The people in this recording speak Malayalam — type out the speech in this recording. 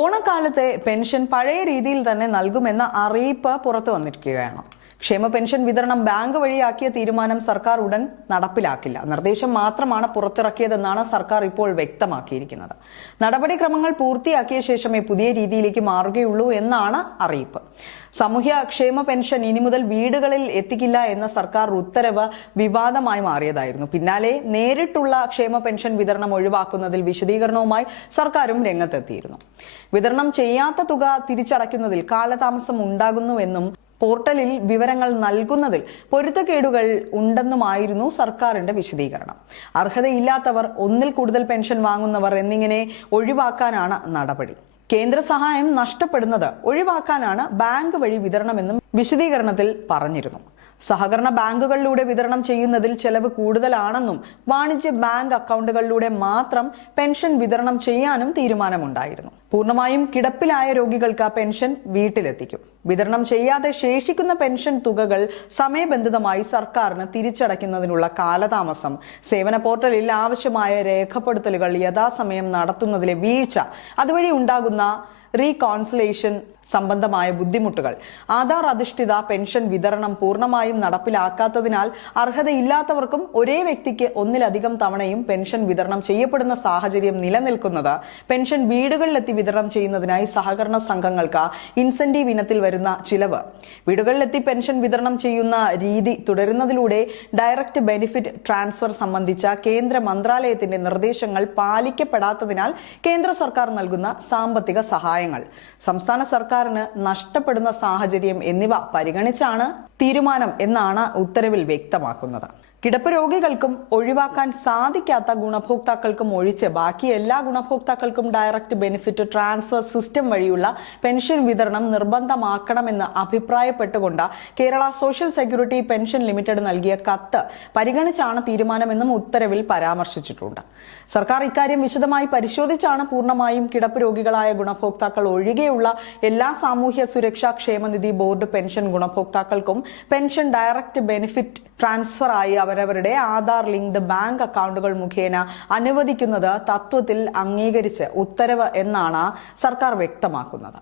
ഓണക്കാലത്തെ പെൻഷൻ പഴയ രീതിയിൽ തന്നെ നൽകുമെന്ന അറിയിപ്പ് പുറത്തു വന്നിരിക്കുകയാണ്. ക്ഷേമ പെൻഷൻ വിതരണം ബാങ്ക് വഴിയാക്കിയ തീരുമാനം സർക്കാർ ഉടൻ നടപ്പിലാക്കില്ല. നിർദ്ദേശം മാത്രമാണ് പുറത്തിറക്കിയതെന്നാണ് സർക്കാർ ഇപ്പോൾ വ്യക്തമാക്കിയിരിക്കുന്നത്. നടപടിക്രമങ്ങൾ പൂർത്തിയാക്കിയ ശേഷമേ പുതിയ രീതിയിലേക്ക് മാറുകയുള്ളൂ എന്നാണ് അറിയിപ്പ്. സാമൂഹ്യ ക്ഷേമ പെൻഷൻ ഇനി മുതൽ വീടുകളിൽ എത്തിക്കില്ല എന്ന സർക്കാർ ഉത്തരവ് വിവാദമായി മാറിയതായിരുന്നു. പിന്നാലെ നേരിട്ടുള്ള ക്ഷേമ പെൻഷൻ വിതരണം ഒഴിവാക്കുന്നതിൽ വിശദീകരണവുമായി സർക്കാരും രംഗത്തെത്തിയിരുന്നു. വിതരണം ചെയ്യാത്ത തുക തിരിച്ചടയ്ക്കുന്നതിൽ കാലതാമസം ഉണ്ടാകുന്നുവെന്നും പോർട്ടലിൽ വിവരങ്ങൾ നൽകുന്നതിൽ പൊരുത്തക്കേടുകൾ ഉണ്ടെന്നുമായിരുന്നു സർക്കാരിന്റെ വിശദീകരണം. അർഹതയില്ലാത്തവർ, ഒന്നിൽ കൂടുതൽ പെൻഷൻ വാങ്ങുന്നവർ എന്നിങ്ങനെ ഒഴിവാക്കാനാണ് നടപടി. കേന്ദ്ര സഹായം നഷ്ടപ്പെടുന്നത് ഒഴിവാക്കാനാണ് ബാങ്ക് വഴി വിതരണമെന്നും വിശദീകരണത്തിൽ പറഞ്ഞിരുന്നു. സഹകരണ ബാങ്കുകളിലൂടെ വിതരണം ചെയ്യുന്നതിൽ ചെലവ് കൂടുതലാണെന്നും വാണിജ്യ ബാങ്ക് അക്കൗണ്ടുകളിലൂടെ മാത്രം പെൻഷൻ വിതരണം ചെയ്യാനും തീരുമാനമുണ്ടായിരുന്നു. പൂർണ്ണമായും കിടപ്പിലായ രോഗികൾക്ക് പെൻഷൻ വീട്ടിലെത്തിക്കും. വിതരണം ചെയ്യാതെ ശേഷിക്കുന്ന പെൻഷൻ തുകകൾ സമയബന്ധിതമായി സർക്കാരിന് തിരിച്ചടയ്ക്കുന്നതിനുള്ള കാലതാമസം, സേവന പോർട്ടലിൽ ആവശ്യമായ രേഖപ്പെടുത്തലുകൾ യഥാസമയം നടത്തുന്നതിലെ വീഴ്ച, അതുവഴി ഉണ്ടാകുന്ന റീകോൺസിലേഷൻ സംബന്ധമായ ബുദ്ധിമുട്ടുകൾ, ആധാർ അധിഷ്ഠിത പെൻഷൻ വിതരണം പൂർണ്ണമായും നടപ്പിലാക്കാത്തതിനാൽ അർഹതയില്ലാത്തവർക്കും ഒരേ വ്യക്തിക്ക് ഒന്നിലധികം തവണയും പെൻഷൻ വിതരണം ചെയ്യപ്പെടുന്ന സാഹചര്യം നിലനിൽക്കുന്നത്, പെൻഷൻ വീടുകളിലെത്തി വിതരണം ചെയ്യുന്നതിനായി സഹകരണ സംഘങ്ങൾക്ക് ഇൻസെന്റീവ് ഇനത്തിൽ വരുന്ന ചിലവ്, വീടുകളിലെത്തി പെൻഷൻ വിതരണം ചെയ്യുന്ന രീതി തുടരുന്നതിലൂടെ ഡയറക്റ്റ് ബെനിഫിറ്റ് ട്രാൻസ്ഫർ സംബന്ധിച്ച കേന്ദ്ര മന്ത്രാലയത്തിന്റെ നിർദ്ദേശങ്ങൾ പാലിക്കപ്പെടാത്തതിനാൽ കേന്ദ്ര സർക്കാർ നൽകുന്ന സാമ്പത്തിക സഹായങ്ങൾ സംസ്ഥാന സർക്കാരിന് നഷ്ടപ്പെടുന്ന സാഹചര്യം എന്നിവ പരിഗണിച്ചാണ് തീരുമാനം എന്നാണ് ഉത്തരവിൽ വ്യക്തമാക്കുന്നത്. കിടപ്പ് രോഗികൾക്കും ഒഴിവാക്കാൻ സാധിക്കാത്ത ഗുണഭോക്താക്കൾക്കും ഒഴിച്ച് ബാക്കി എല്ലാ ഗുണഭോക്താക്കൾക്കും ഡയറക്റ്റ് ബെനിഫിറ്റ് ട്രാൻസ്ഫർ സിസ്റ്റം വഴിയുള്ള പെൻഷൻ വിതരണം നിർബന്ധമാക്കണമെന്ന് അഭിപ്രായപ്പെട്ടുകൊണ്ട് Kerala social security pension limited നൽകിയ കത്ത് പരിഗണിച്ചാണ് തീരുമാനമെന്നും ഉത്തരവിൽ പരാമർശിച്ചിട്ടുണ്ട്. സർക്കാർ ഇക്കാര്യം വിശദമായി പരിശോധിച്ചാണ് പൂർണ്ണമായും കിടപ്പ് രോഗികളായ ഗുണഭോക്താക്കൾ ഒഴികെയുള്ള എല്ലാ സാമൂഹ്യ സുരക്ഷാ ക്ഷേമനിധി ബോർഡ് പെൻഷൻ ഗുണഭോക്താക്കൾക്കും പെൻഷൻ ഡയറക്റ്റ് ബെനിഫിറ്റ് ട്രാൻസ്ഫർ ആയി അവരവരുടെ ആധാർ ലിങ്ക്ഡ് ബാങ്ക് അക്കൗണ്ടുകൾ മുഖേന അനുവദിക്കുന്നത് തത്വത്തിൽ അംഗീകരിച്ച് ഉത്തരവ് എന്നാണ് സർക്കാർ വ്യക്തമാക്കുന്നത്.